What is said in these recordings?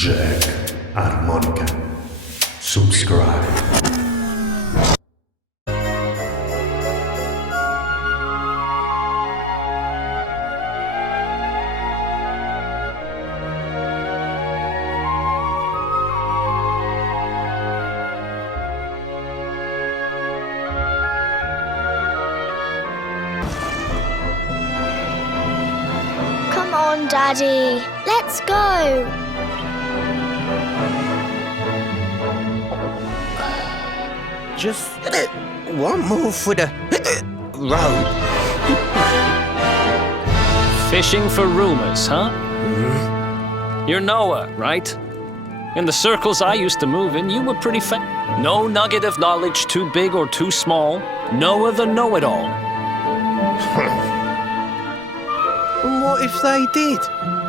Jack Harmonica. Subscribe. Come on, Daddy. Let's go. Just one more for the road. Fishing for rumors, huh? You're Noah, right? In the circles I used to move in, you were pretty no nugget of knowledge too big or too small. Noah the know-it-all. What if they did?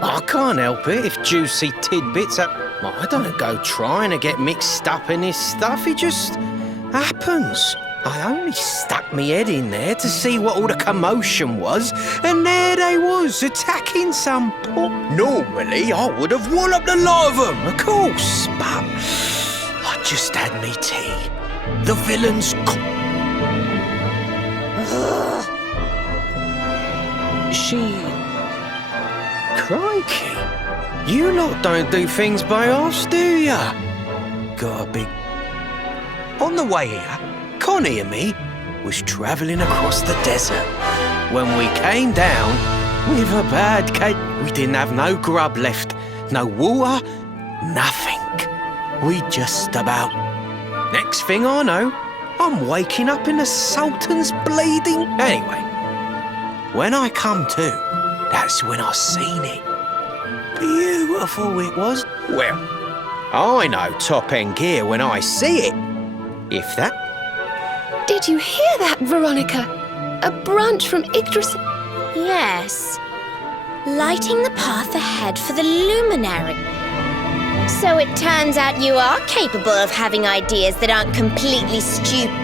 I can't help it if juicy tidbits I don't go trying to get mixed up in this stuff. It just happens. I only stuck me head in there to see what all the commotion was, and there they was, attacking some poor... Normally, I would have walloped a lot of them, of course, but I just had me tea. The villains... She... Crikey. You lot don't do things by halves, do ya? Got a big... On the way here, Connie and me was travelling across the desert. When we came down with a bad case, we didn't have no grub left, no water, nothing. We just about... Next thing I know, I'm waking up in the Sultan's bleeding... Anyway, when I come to, that's when I seen it. Beautiful it was. Well, I know top-end gear when I see it. If that... Did you hear that, Veronica? A branch from Yggdrasil. Yes. Lighting the path ahead for the luminary. So it turns out you are capable of having ideas that aren't completely stupid.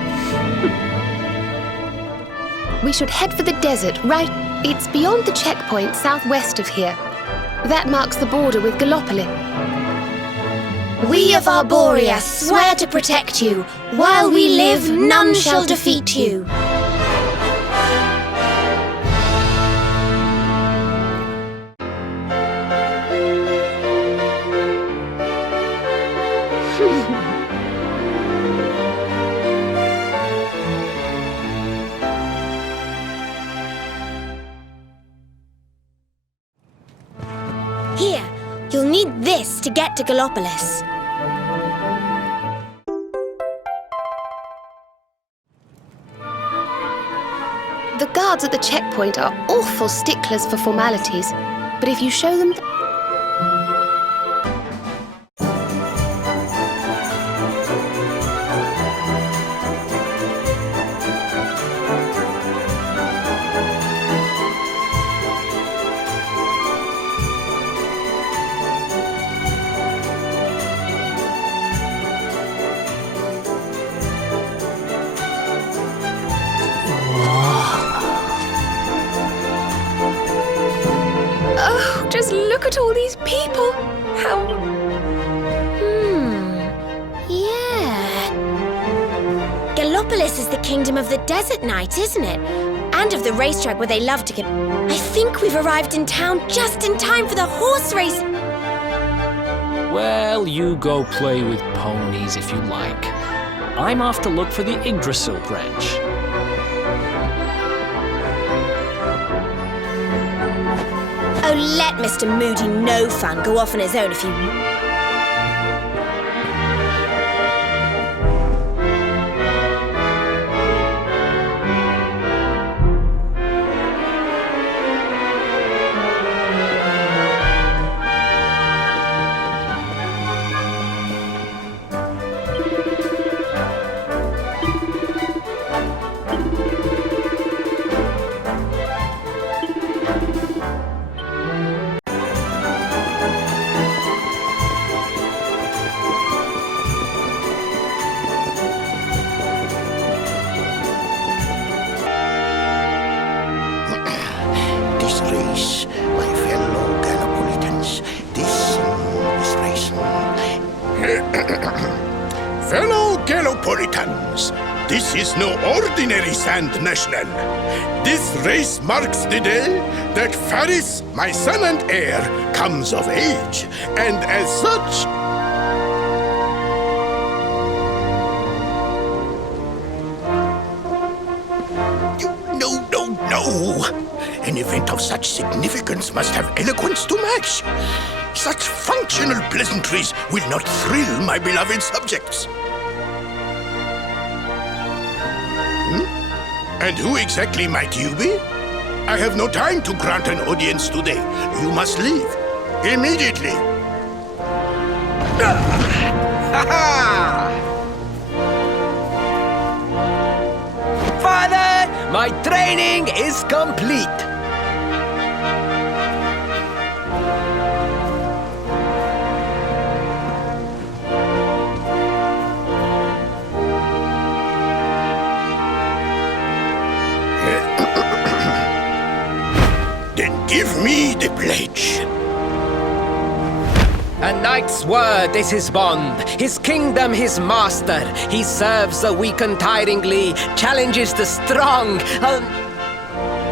We should head for the desert, right? It's beyond the checkpoint southwest of here. That marks the border with Gallopolis. We of Arborea swear to protect you. While we live, none shall defeat you. Here, you'll need this to get to Gallopolis. The guards at the checkpoint are awful sticklers for formalities, but if you show them... Oh, just look at all these people. How... Yeah. Gallopolis is the kingdom of the desert knight, isn't it? And of the racetrack where they love to get... I think we've arrived in town just in time for the horse race. Well, you go play with ponies if you like. I'm off to look for the Yggdrasil branch. Oh, let Mr. Moody No Fun go off on his own if you... Fellow Galopolitans, this is no ordinary Sand National. This race marks the day that Faris, my son and heir, comes of age, and as such... No! An event of such significance must have eloquence to match. Such functional pleasantries will not thrill my beloved subjects. And who exactly might you be? I have no time to grant an audience today. You must leave. Immediately. Father, my training is complete. Then give me the pledge. A knight's word is his bond, his kingdom his master. He serves the weak untiringly, challenges the strong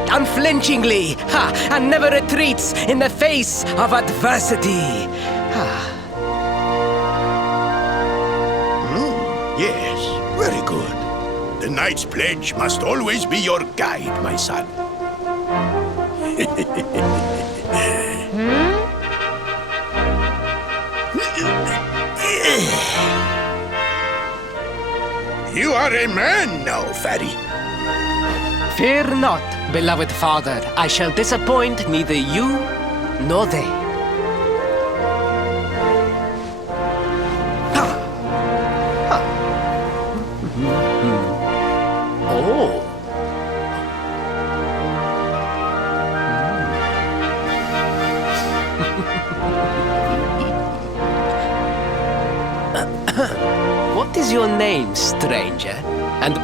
unflinchingly, and never retreats in the face of adversity. Yes, very good. The knight's pledge must always be your guide, my son. You are a man now, Fairy. Fear not, beloved father. I shall disappoint neither you nor they. Oh. What is your name, stranger? And...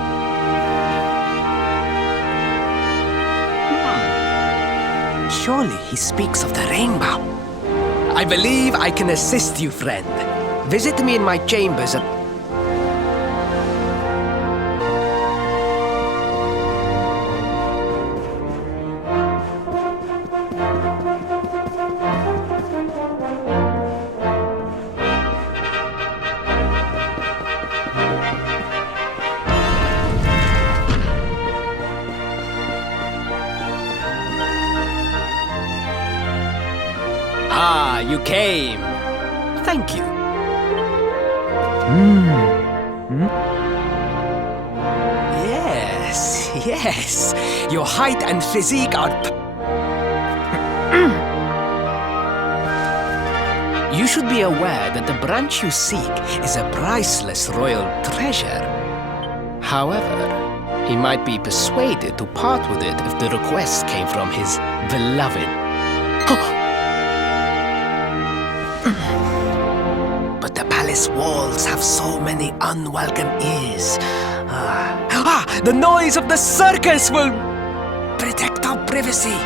Surely he speaks of the rainbow. I believe I can assist you, friend. Visit me in my chambers at... Ah, you came. Thank you. Yes. Your height and physique are... You should be aware that the branch you seek is a priceless royal treasure. However, he might be persuaded to part with it if the request came from his beloved. But the palace walls have so many unwelcome ears. The noise of the circus will protect our privacy.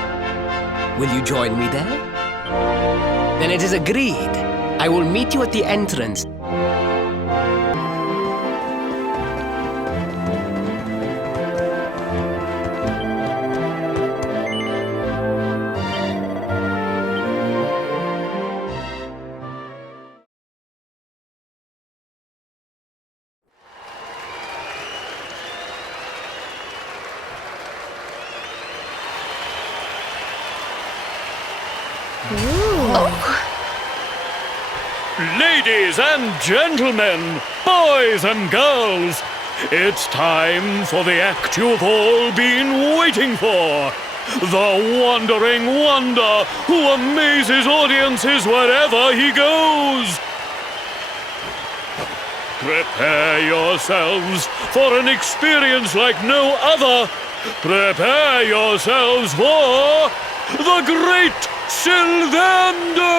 Will you join me there? Then it is agreed. I will meet you at the entrance. Ladies and gentlemen, boys and girls, it's time for the act you've all been waiting for. The Wandering Wonder who amazes audiences wherever he goes. Prepare yourselves for an experience like no other. Prepare yourselves for the Great Sylvando!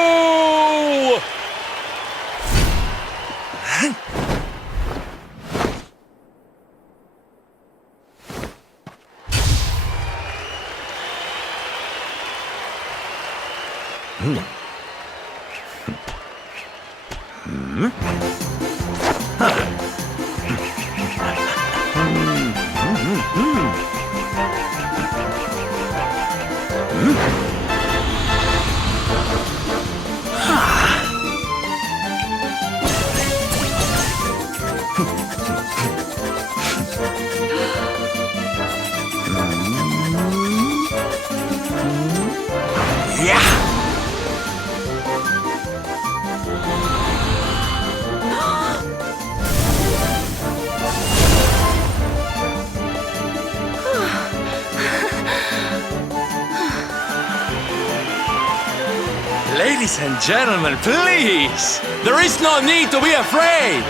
Ladies and gentlemen, please! There is no need to be afraid!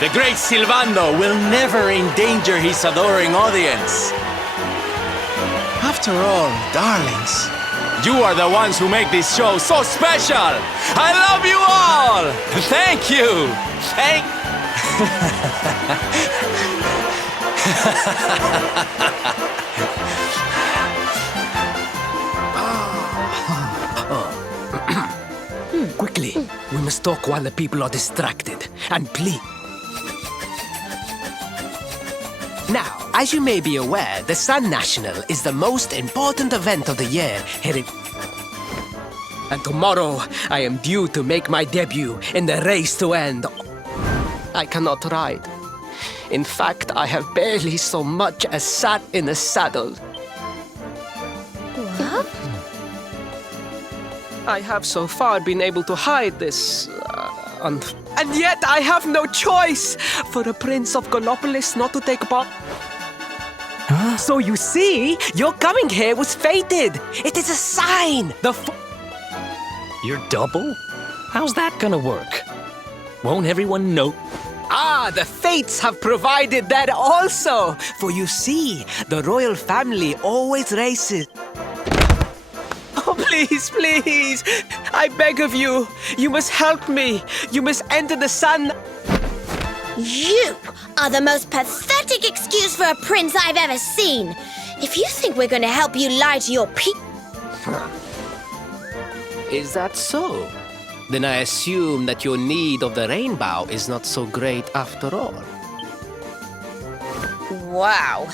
The great Silvando will never endanger his adoring audience. After all, darlings, you are the ones who make this show so special! I love you all! Thank you! Quickly, we must talk while the people are distracted. And please. Now, as you may be aware, the Sun National is the most important event of the year here in... And tomorrow, I am due to make my debut in the race to end. I cannot ride. In fact, I have barely so much as sat in a saddle. What? I have so far been able to hide this, and yet I have no choice for the Prince of Gallopolis not to take part. So you see, your coming here was fated. It is a sign. You're double? How's that gonna work? Won't everyone know? Ah, the fates have provided that also. For you see, the royal family always races. Oh, please, please. I beg of you. You must help me. You must enter the sun. You are the most pathetic excuse for a prince I've ever seen. If you think we're going to help you lie to your people... Is that so? Then I assume that your need of the rainbow is not so great after all. Wow.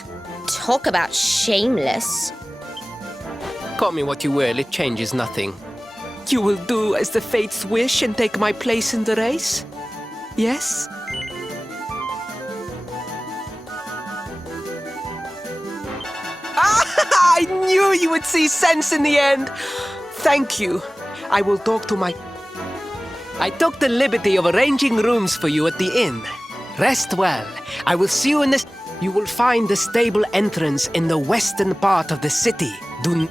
Talk about shameless. Call me what you will, it changes nothing. You will do as the fates wish and take my place in the race? Yes? I knew you would see sense in the end. Thank you. I will talk to my... I took the liberty of arranging rooms for you at the inn. Rest well. I will see you in the... You will find the stable entrance in the western part of the city. Do...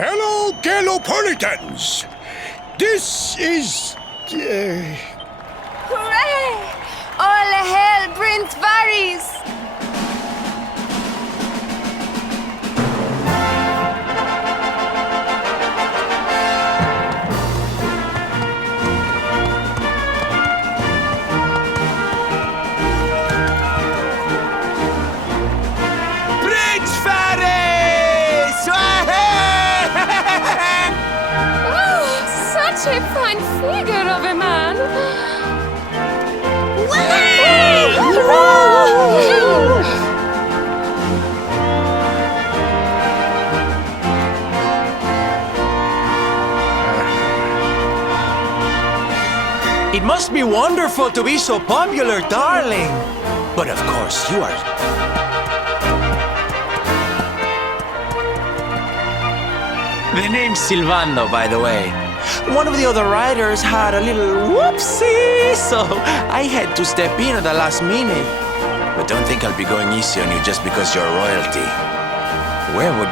Hello, Gallopolitans! This is... Hooray! All hail Prince Varys! Prince Varys! Oh, such a fine figure of a man! It must be wonderful to be so popular, darling. But of course, you are... The name's Silvano, by the way. One of the other riders had a little whoopsie, so I had to step in at the last minute. But don't think I'll be going easy on you just because you're royalty. Where would...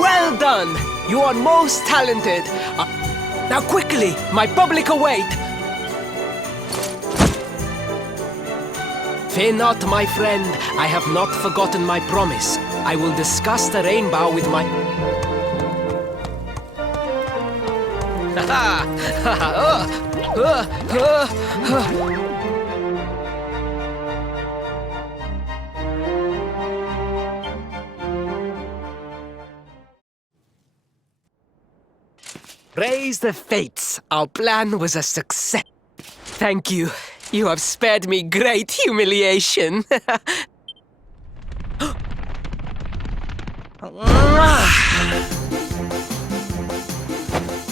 Well done! You are most talented. Now quickly, my public await. Fear not, my friend. I have not forgotten my promise. I will discuss the rainbow with my... Praise the fates. Our plan was a success. Thank you. You have spared me great humiliation.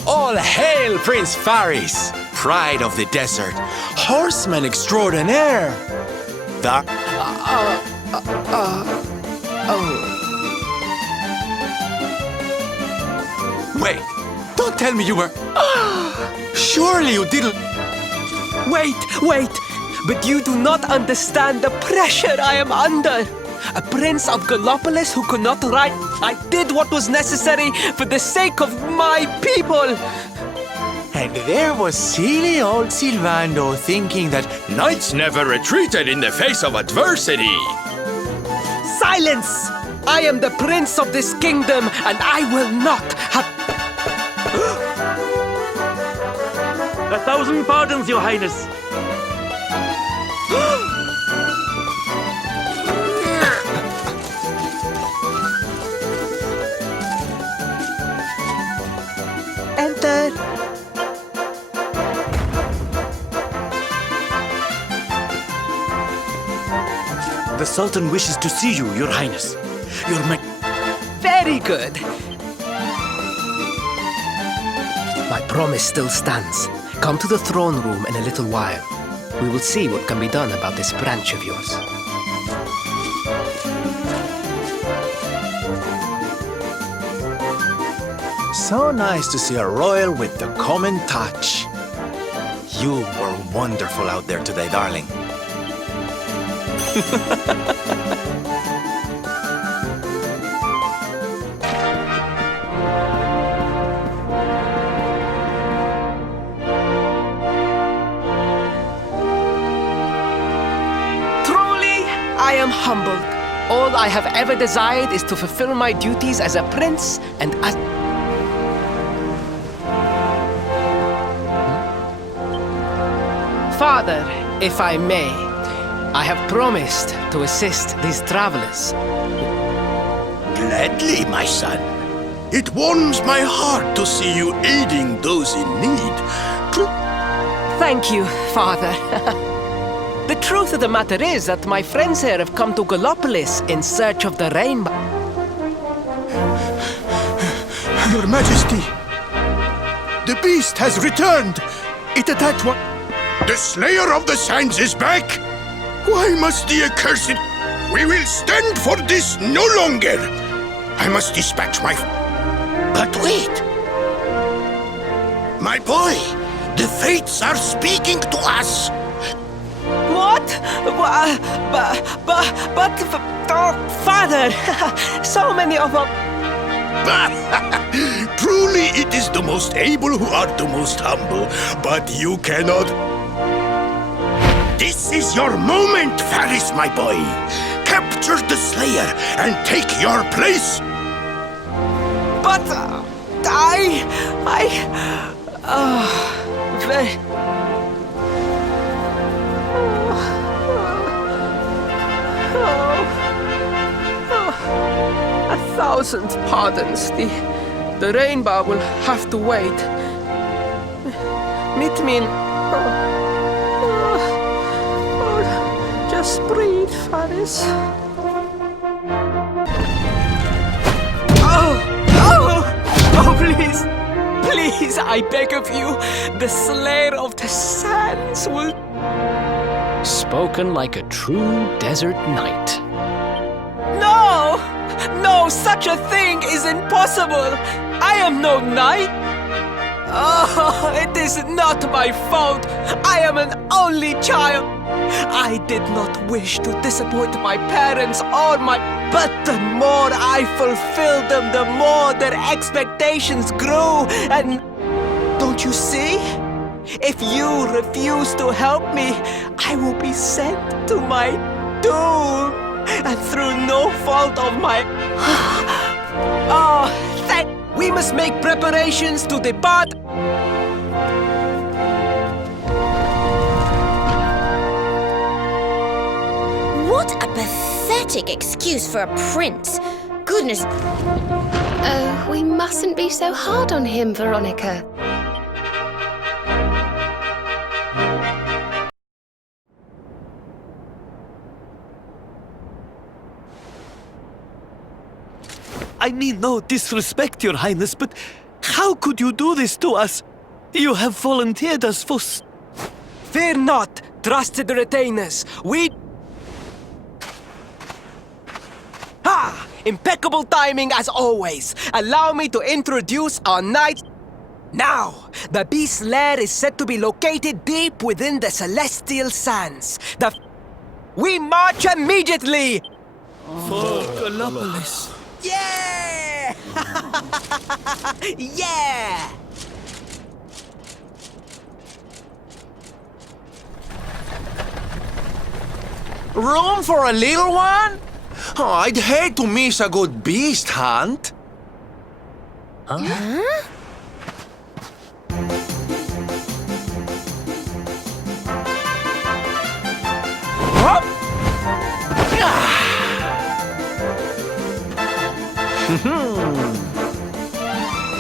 All hail Prince Varys, pride of the desert, horseman extraordinaire. Wait, don't tell me you were... Surely you didn't... Wait! But you do not understand the pressure I am under. A prince of Gallopolis who could not ride. I did what was necessary for the sake of my people. And there was silly old Silvando thinking that knights never retreated in the face of adversity. Silence! I am the prince of this kingdom, and I will not have... 1,000 pardons, Your Highness. The Sultan wishes to see you, Your Highness. Very good. My promise still stands. Come to the throne room in a little while. We will see what can be done about this branch of yours. So nice to see a royal with the common touch. You were wonderful out there today, darling. Truly, I am humbled. All I have ever desired is to fulfill my duties as a prince and as... Father, if I may, I have promised to assist these travelers. Gladly, my son. It warms my heart to see you aiding those in need. Thank you, Father. The truth of the matter is that my friends here have come to Gallopolis in search of the rainbow. Your Majesty, the beast has returned. It attacked one. The Slayer of the Sands is back. Why must the accursed... We will stand for this no longer. I must dispatch my... But wait. My boy, the fates are speaking to us. What? Father, so many of them... Truly, it is the most able who are the most humble, but you cannot... This is your moment, Faris, my boy. Capture the Slayer and take your place. But very... 1,000 pardons. The rainbow will have to wait. Meet me in... just breathe, Faris. Oh, please. Please, I beg of you. The Slayer of the Sands will... Spoken like a true desert knight. No! No, such a thing is impossible! I am no knight! Oh, it is not my fault! I am an only child! I did not wish to disappoint my parents or my... But the more I fulfilled them, the more their expectations grew, and... Don't you see? If you refuse to help me, I will be sent to my doom! And through no fault of my... Oh, we must make preparations to depart. What a pathetic excuse for a prince. Goodness. Oh, we mustn't be so hard on him, Veronica. I mean no disrespect, Your Highness, but how could you do this to us? You have volunteered us for... Fear not, trusted retainers. We... Ha! Impeccable timing as always. Allow me to introduce our knight. Now, the beast's lair is said to be located deep within the celestial sands. We march immediately! For Gallopolis. Yeah! Yeah! Room for a little one? Oh, I'd hate to miss a good beast hunt. Huh?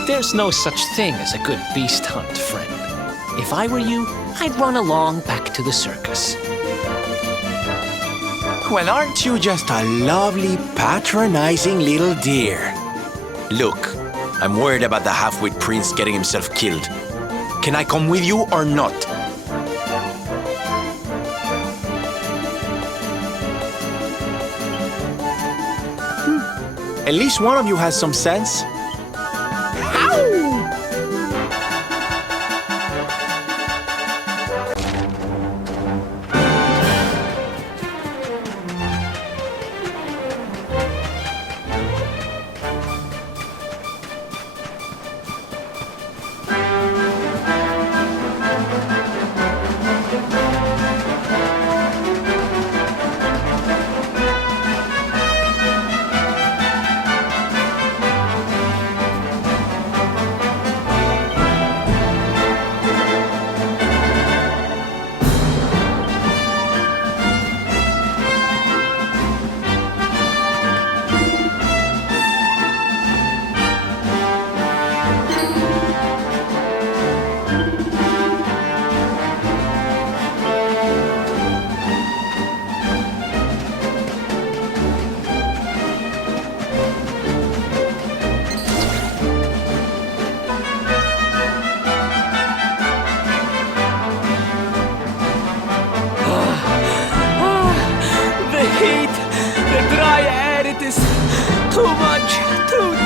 There's no such thing as a good beast hunt, friend. If I were you, I'd run along back to the circus. Well, aren't you just a lovely, patronizing little dear? Look, I'm worried about the half-wit prince getting himself killed. Can I come with you or not? At least one of you has some sense.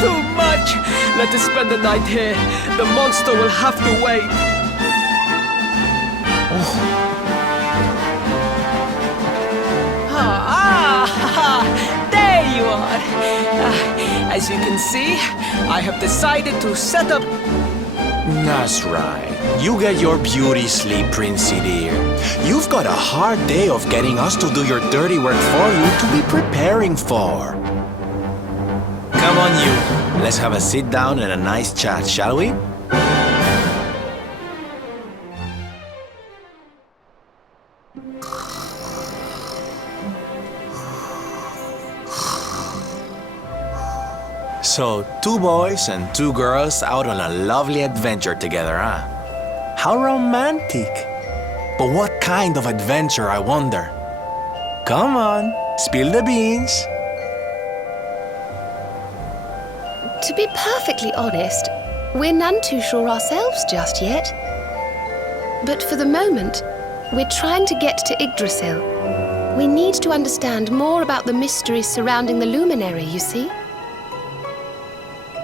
Too much. Let us spend the night here. The monster will have to wait. There you are. As you can see, I have decided to set up... That's right. You get your beauty sleep, Princey dear. You've got a hard day of getting us to do your dirty work for you to be preparing for. Come on, you. Let's have a sit down and a nice chat, shall we? So, 2 boys and 2 girls out on a lovely adventure together, huh? How romantic. But what kind of adventure, I wonder? Come on, spill the beans. To be perfectly honest, we're none too sure ourselves just yet. But for the moment, we're trying to get to Yggdrasil. We need to understand more about the mysteries surrounding the Luminary, you see?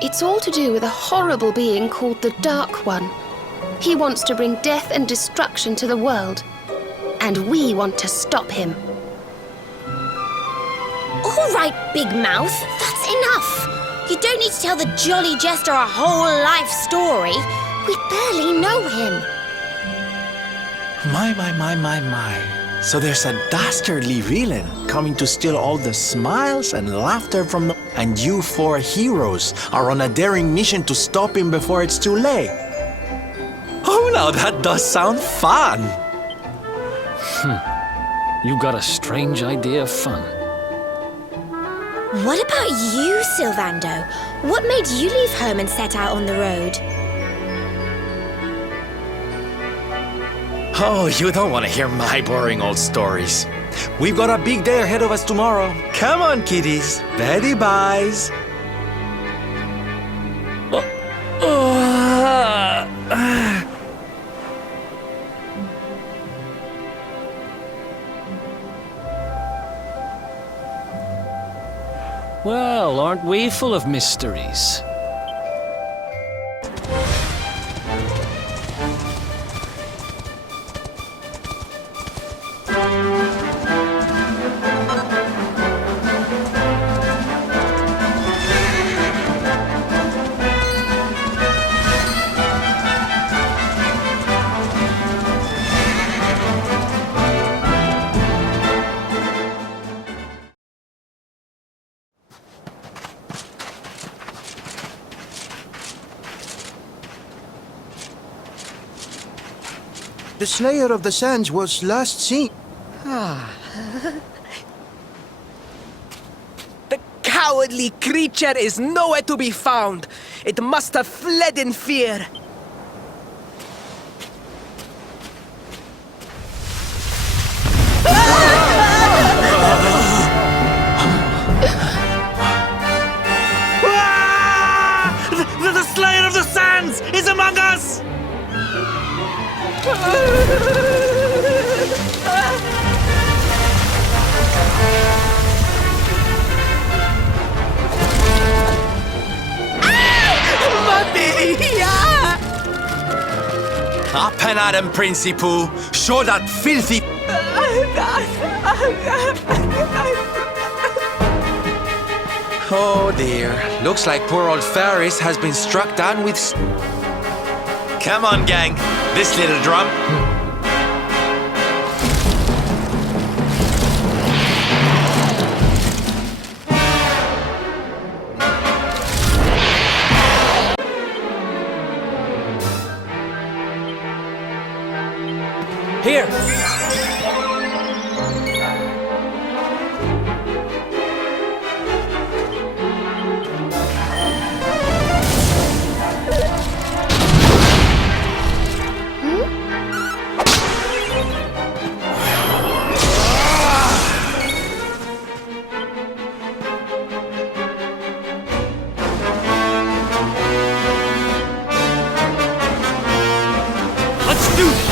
It's all to do with a horrible being called the Dark One. He wants to bring death and destruction to the world, and we want to stop him. All right, Big Mouth, that's enough. You don't need to tell the Jolly Jester a whole life story. We barely know him. My. So there's a dastardly villain coming to steal all the smiles and laughter from the... And you 4 heroes are on a daring mission to stop him before it's too late. Oh, now that does sound fun. You got a strange idea of fun. What about you, Sylvando? What made you leave home and set out on the road? Oh, you don't want to hear my boring old stories. We've got a big day ahead of us tomorrow. Come on, kiddies. Betty buys. Well, aren't we full of mysteries? The Slayer of the Sands was last seen... The cowardly creature is nowhere to be found. It must have fled in fear. prince is among us! Up and at him, Princey Pooh. Show that filthy... Oh dear. Looks like poor old Ferris has been struck down with... Come on, gang. This little drum. Here! Let's do this!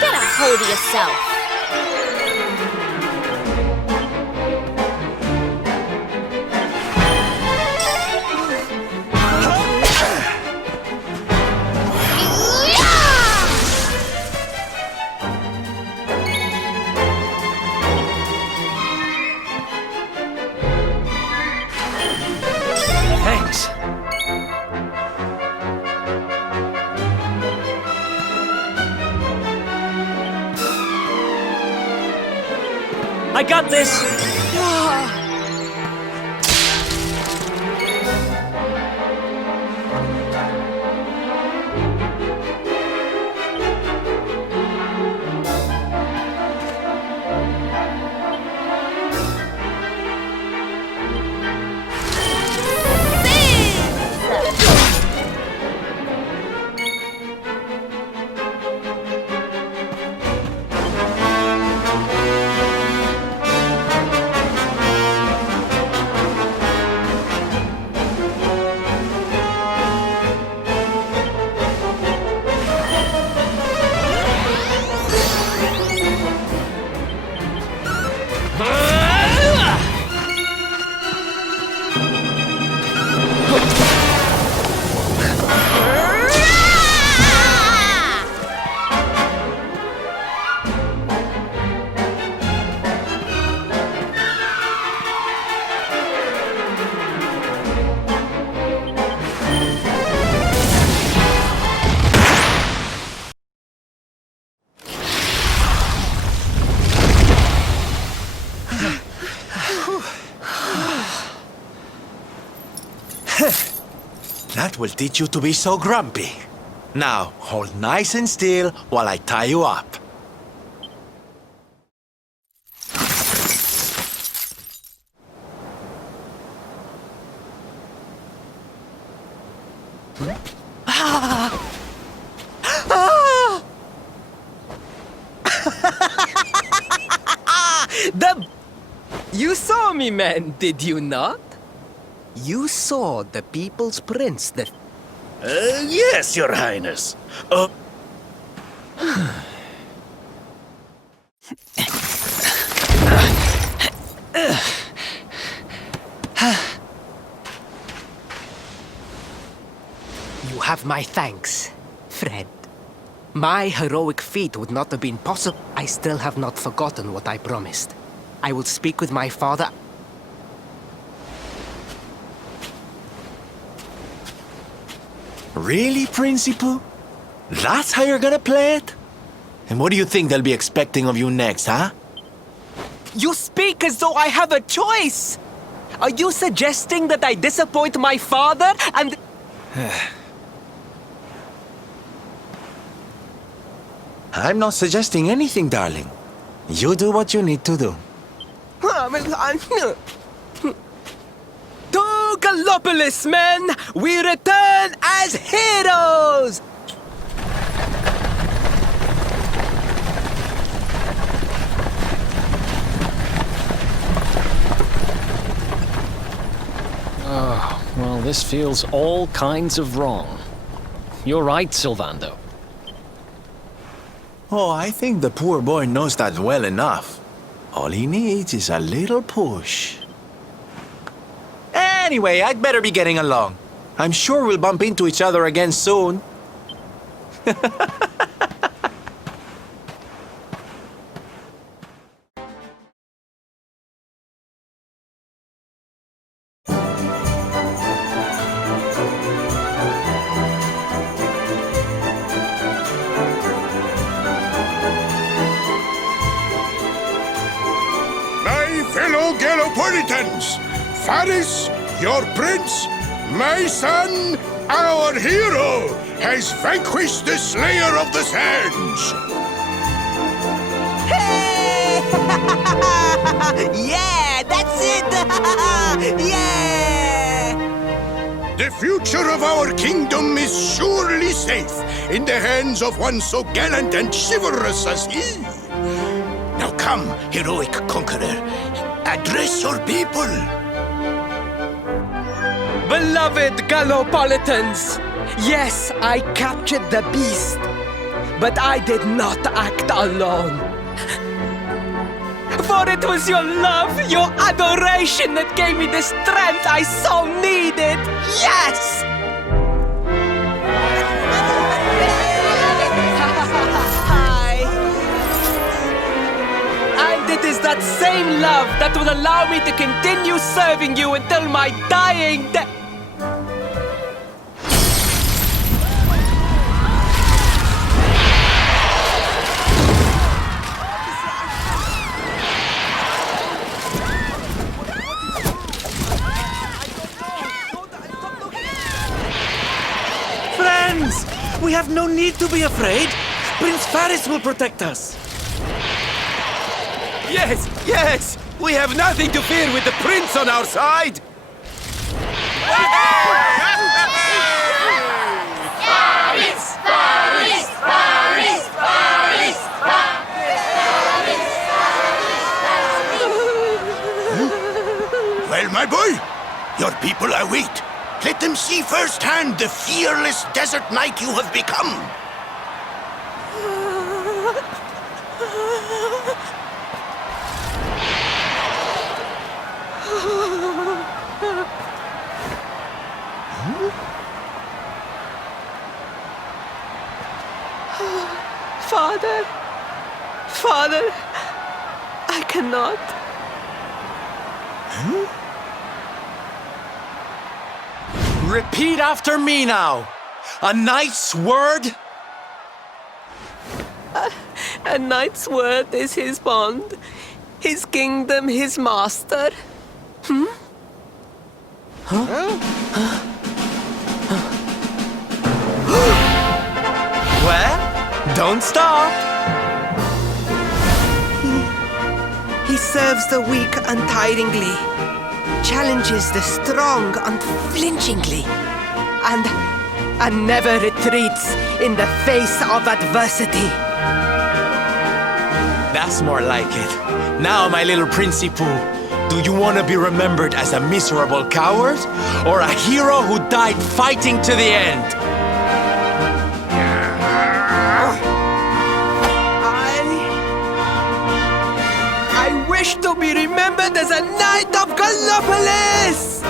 Get a hold of yourself. Thanks. I got this! That will teach you to be so grumpy. Now, hold nice and still while I tie you up. You saw me, man, did you not? You saw the People's Prince, the... Yes, Your Highness. You have my thanks, Fred. My heroic feat would not have been possible. I still have not forgotten what I promised. I will speak with my father. Really, Princey Pooh? That's how you're gonna play it? And what do you think they'll be expecting of you next, huh? You speak as though I have a choice! Are you suggesting that I disappoint my father and... I'm not suggesting anything, darling. You do what you need to do. To Gallopolis, men! We return as heroes! Oh, well, this feels all kinds of wrong. You're right, Sylvando. Oh, I think the poor boy knows that well enough. All he needs is a little push. Anyway, I'd better be getting along. I'm sure we'll bump into each other again soon. Fellow Gallopolitans, Faris, your prince, my son, our hero, has vanquished the Slayer of the Sands. Hey! Yeah, that's it! Yeah! The future of our kingdom is surely safe in the hands of one so gallant and chivalrous as he. Now come, heroic conqueror, address your people. Beloved Gallopolitans, yes, I captured the beast, but I did not act alone. For it was your love, your adoration that gave me the strength I so needed. Yes! It is that same love that will allow me to continue serving you until my dying day. Friends! We have no need to be afraid. Prince Faris will protect us. Yes, yes! We have nothing to fear with the prince on our side! Faris! Faris! Faris! Faris! Well, my boy, your people await. Let them see firsthand the fearless desert knight you have become. Father, Father, I cannot. Repeat after me now. A knight's word? A knight's word is his bond, his kingdom, his master. Well, don't stop. He serves the weak untiringly, challenges the strong unflinchingly, and never retreats in the face of adversity. That's more like it. Now, my little Princey Pooh, do you want to be remembered as a miserable coward or a hero who died fighting to the end? I wish to be remembered as a knight of Gallopolis!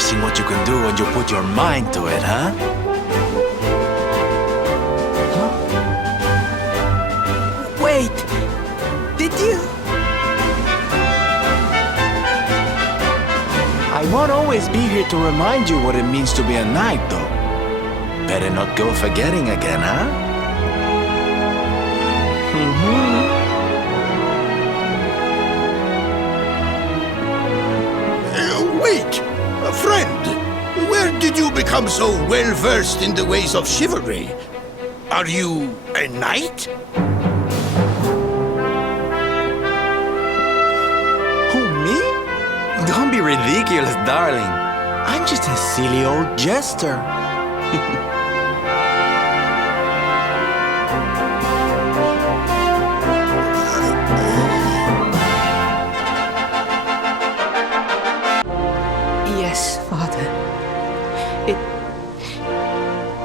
amazing what you can do when you put your mind to it, huh? Wait, did you? I won't always be here to remind you what it means to be a knight, though. Better not go forgetting again, huh? Wait! Friend! Where did you become so well-versed in the ways of chivalry? Are you a knight? Who, me? Don't be ridiculous, darling. I'm just a silly old jester. Yes, Father.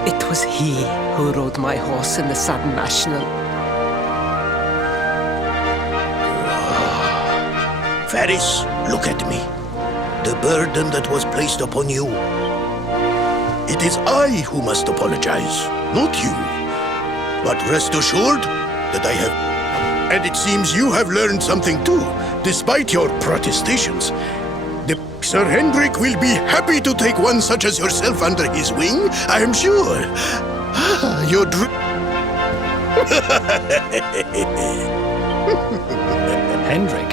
It was he who rode my horse in the Southern National. Varys, look at me. The burden that was placed upon you. It is I who must apologize, not you. But rest assured that I have... And it seems you have learned something too, despite your protestations. Sir Hendrik will be happy to take one such as yourself under his wing, I am sure. Your Hendrik?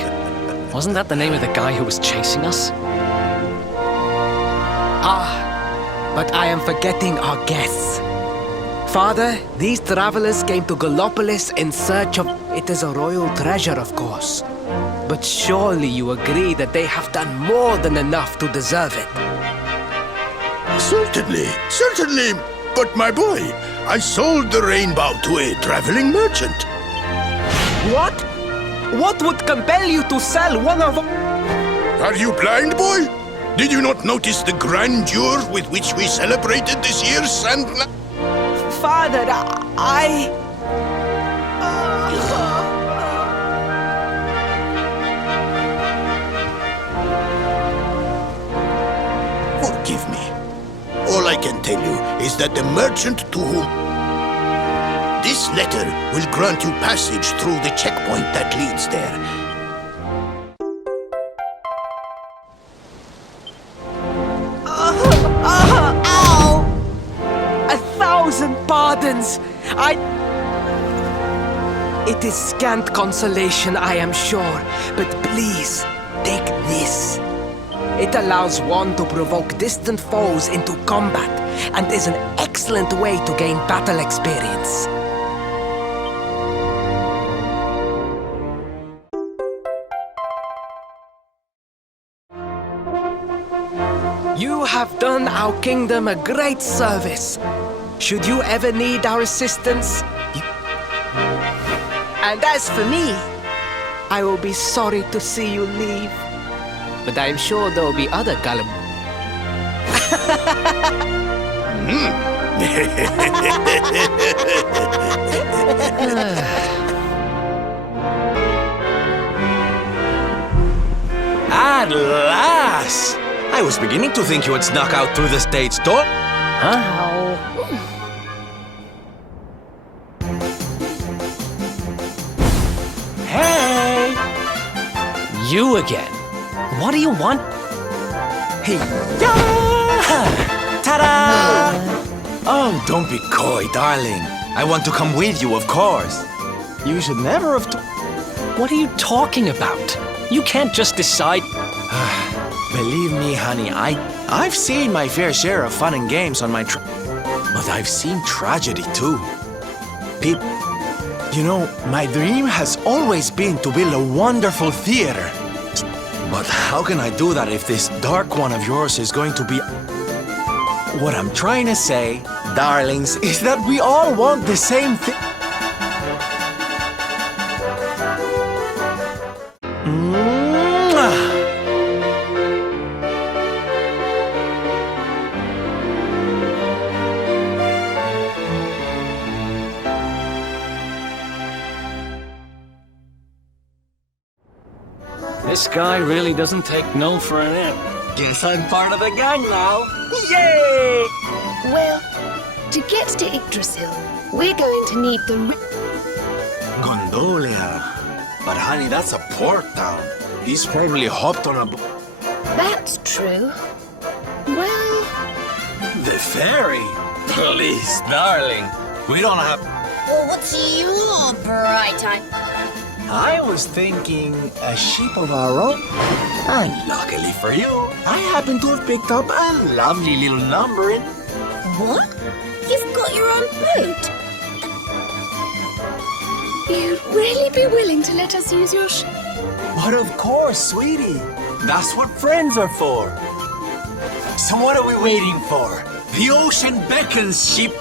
Wasn't that the name of the guy who was chasing us? But I am forgetting our guests. Father, these travelers came to Gallopolis in search of... It is a royal treasure, of course. But surely you agree that they have done more than enough to deserve it. Certainly, certainly. But my boy, I sold the rainbow to a traveling merchant. What? What would compel you to sell one of... Are you blind, boy? Did you not notice the grandeur with which we celebrated this year's Sand... Father, Forgive me. All I can tell you is that the merchant to whom... This letter will grant you passage through the checkpoint that leads there. Ow! 1,000 pardons! It is scant consolation, I am sure, but please, take this. It allows one to provoke distant foes into combat, and is an excellent way to gain battle experience. You have done our kingdom a great service. Should you ever need our assistance... And as for me, I will be sorry to see you leave. But I'm sure there will be other Gollum. At last! I was beginning to think you had snuck out through the stage door. Huh? Hey! You again? What do you want? Hey! Ta-da! Oh, don't be coy, darling. I want to come with you, of course. You should never have... What are you talking about? You can't just decide... Believe me, honey, I've seen my fair share of fun and games on my but I've seen tragedy, too. People... You know, my dream has always been to build a wonderful theater. But how can I do that if this dark one of yours is going to be... What I'm trying to say, darlings, is that we all want the same thing. This guy really doesn't take no for an answer. Guess I'm part of the gang now. Yay! Well, to get to Yggdrasil, we're going to need the... Gondolia. But honey, that's a port town. He's probably hopped on a... That's true. Well... The ferry? Please, darling. We don't have... Well, what's your bright eye? I was thinking a ship of our own. And luckily for you, I happen to have picked up a lovely little number in... What? You've got your own boat? You'd really be willing to let us use your ship? But of course, sweetie. That's what friends are for. So what are we waiting for? The ocean beckons, ship.